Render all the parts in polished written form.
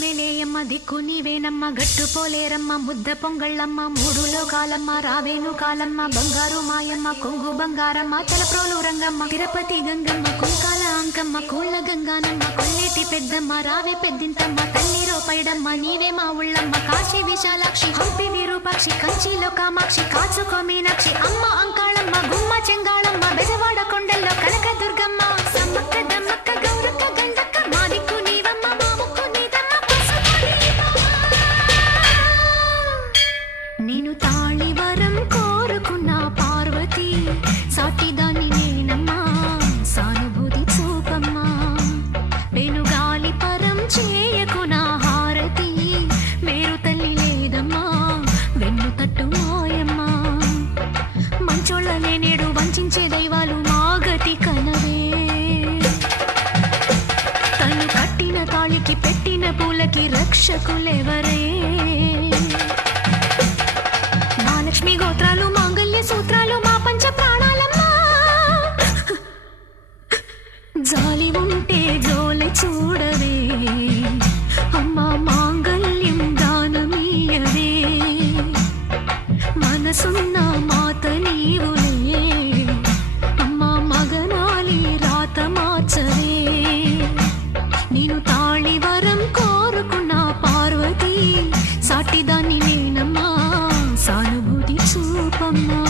మెలేయమ్మ దిక్కు నీవేనమ్మ గట్టుపోలేరమ్మ ముద్ద పొంగళ్ళమ్మ మూడు లోకాలమ్మ రావేను కాలమ్మ బంగారు మాయమ్మ కొంగు బంగారమ్మ తలప్రోలు రంగమ్మ తిరుపతి గంగమ్మ కుంకాల అంకమ్మ కోళ్ళ గంగానమ్మ కొల్లేటి పెద్దమ్మ రావే పెద్దింతమ్మ తల్లిరో పైడమ్మ నీవే మా ఉళ్ళమ్మ కాశీ విశాలాక్షి హంపి విరూపాక్షి కంచిలో కామాక్షి కాచుకో మీనాక్షి అమ్మ అంకాళమ్మ గుమ్మ చెంగాళమ్మ బెజవాడ కొండల్లో కనక దుర్గమ్మ సమ్మక్క దమ్మక్క గౌరక్క గండక్క మా దిక్కు నీవమ్మ మా ముక్కు నీదమ్మ నేను తాళివరం కోరుకున్న పార్వతి సాటిదాన్ని నేనమ్మా సానుభూతి చూపమ్మా వెనుగాలి పరం చేయకు నా హారతి మేరు తల్లి లేదమ్మా వెన్ను తట్టు మాయమ్మా మంచోళ్ళనే నేడు వంచే దైవాలు మాగతి కనవే తను కట్టిన తాళికి పెట్టిన పూలకి రక్షకులెవరే లక్ష్మీ గోత్రాలు మాంగళ్య సూత్రాలు మా పంచ ప్రాణాలమ్మా జాలి ఉంటే జోలె చూడవే అమ్మా మాంగళ్యం దానమీయవే మనసున్న మాత నీవులే అమ్మా మగనాలి రాత మార్చవే నేను తాళివరం కోరుకున్న పార్వతి సాటిదాన్ని నేనమ్మా సానుభూతి చూపమ్మా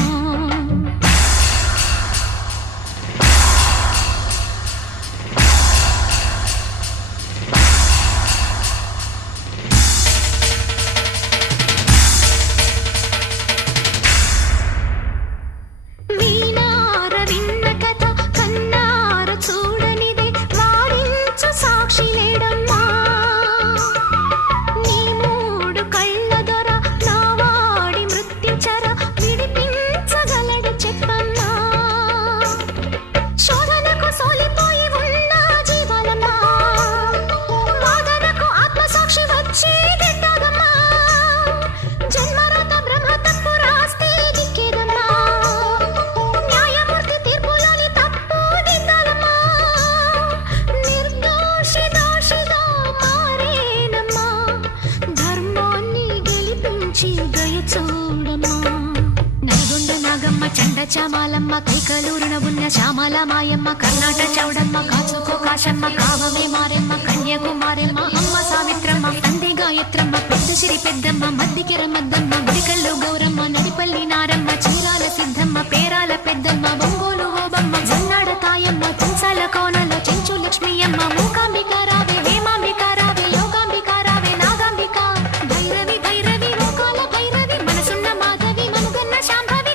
చామాలమ్మ కైకలూరున ఉన్న శ్యామల మాయమ్మ కర్ణాట చౌడమ్మ కాచుకో కాశమ్మ కావమే మారెమ్మ కన్యాకుమారెమ్మ అమ్మ సావిత్రమ్మ తండ్రి గాయత్రమ్మ పెద్ద సిరి పెద్దమ్మ మద్దికెర మద్దమ్మ గుడికల్లు గౌరమ్మ నడిపల్లి నారమ్మ చీరాల సిద్ధమ్మ పేరాల పెద్దమ్మ ఒంగోలు ఓబమ్మ జన్నాడ తాయమ్మ తుంసాల కోనల చెంచు లక్ష్మీయమ్మ మూకాంబిక రావే హేమాంబిక రావే యోగాంబిక రావే నాగాంబిక భైరవి భైరవి లోకాల భైరవి మనసున్న మాధవి మనుగన్న శాంభవి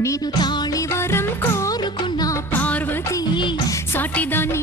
నేను తాళివరం కోరుకున్న పార్వతి సాటిదాన్ని